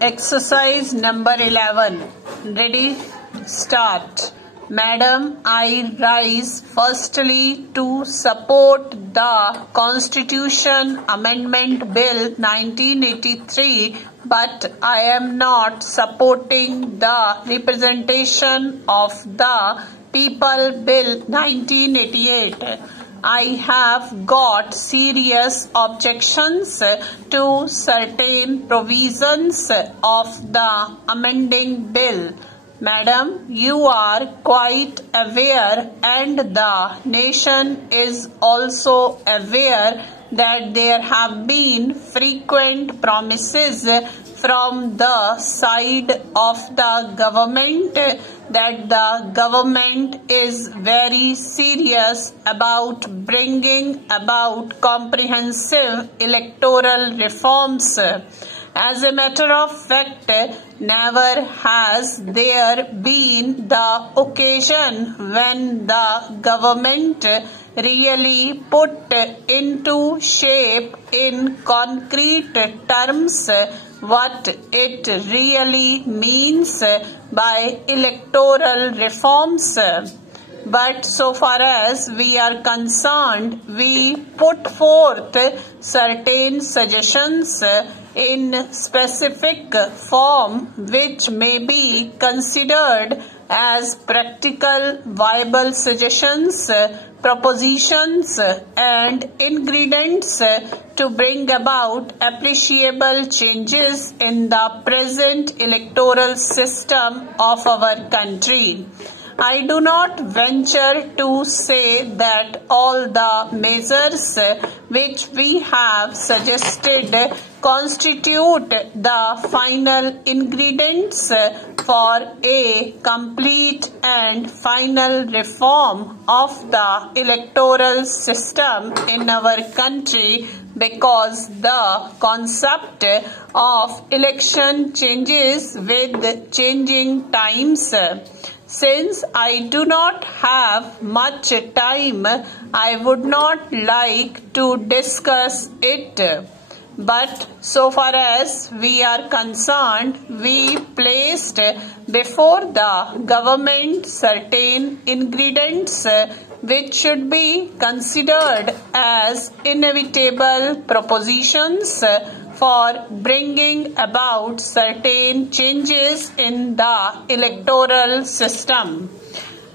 Exercise number 11. Ready? Start. Madam, I rise firstly to support the Constitution Amendment Bill 1983, but I am not supporting the Representation of the People Bill 1988. I have got serious objections to certain provisions of the amending bill. Madam, you are quite aware, and the nation is also aware, that there have been frequent promises from the side of the government that the government is very serious about bringing about comprehensive electoral reforms. As a matter of fact, never has there been the occasion when the government really put into shape in concrete terms what it really means by electoral reforms. But so far as we are concerned, we put forth certain suggestions in specific form which may be considered as practical viable suggestions, propositions and ingredients to bring about appreciable changes in the present electoral system of our country. I do not venture to say that all the measures which we have suggested constitute the final ingredients for a complete and final reform of the electoral system in our country, because the concept of election changes with changing times. Since I do not have much time, I would not like to discuss it. But so far as we are concerned, we placed before the government certain ingredients which should be considered as inevitable propositions for bringing about certain changes in the electoral system.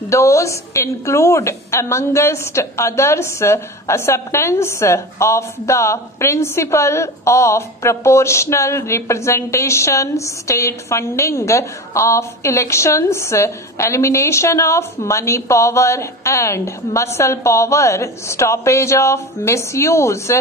Those include, amongst others, acceptance of the principle of proportional representation, state funding of elections, elimination of money power and muscle power, stoppage of misuse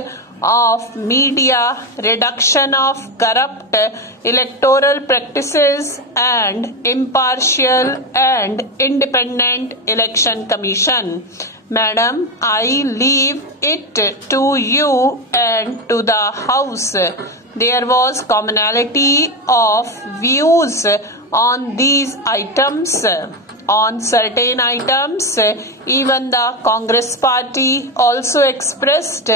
of media, reduction of corrupt electoral practices and impartial and independent election commission. Madam, I leave it to you and to the House. There was commonality of views on these items. On certain items, even the Congress party also expressed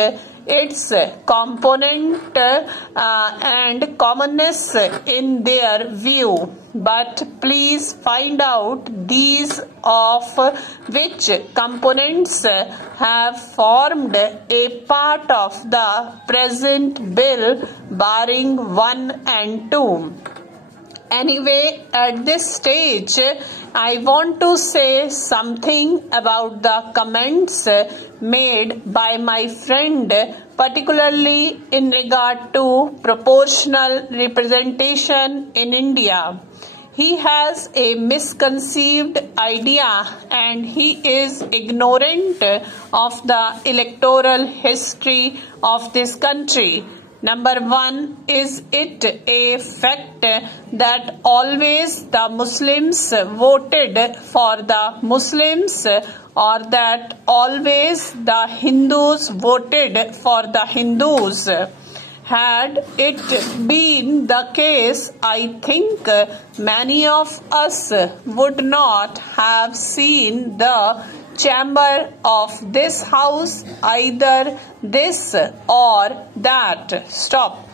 its component and commonness in their view. But please find out these of which components have formed a part of the present bill, barring 1 and 2. Anyway, at this stage, I want to say something about the comments made by my friend, particularly in regard to proportional representation in India. He has a misconceived idea and he is ignorant of the electoral history of this country. Number 1, is it a fact that always the Muslims voted for the Muslims, or that always the Hindus voted for the Hindus? Had it been the case, I think many of us would not have seen the chamber of this house, either this or that. Stop.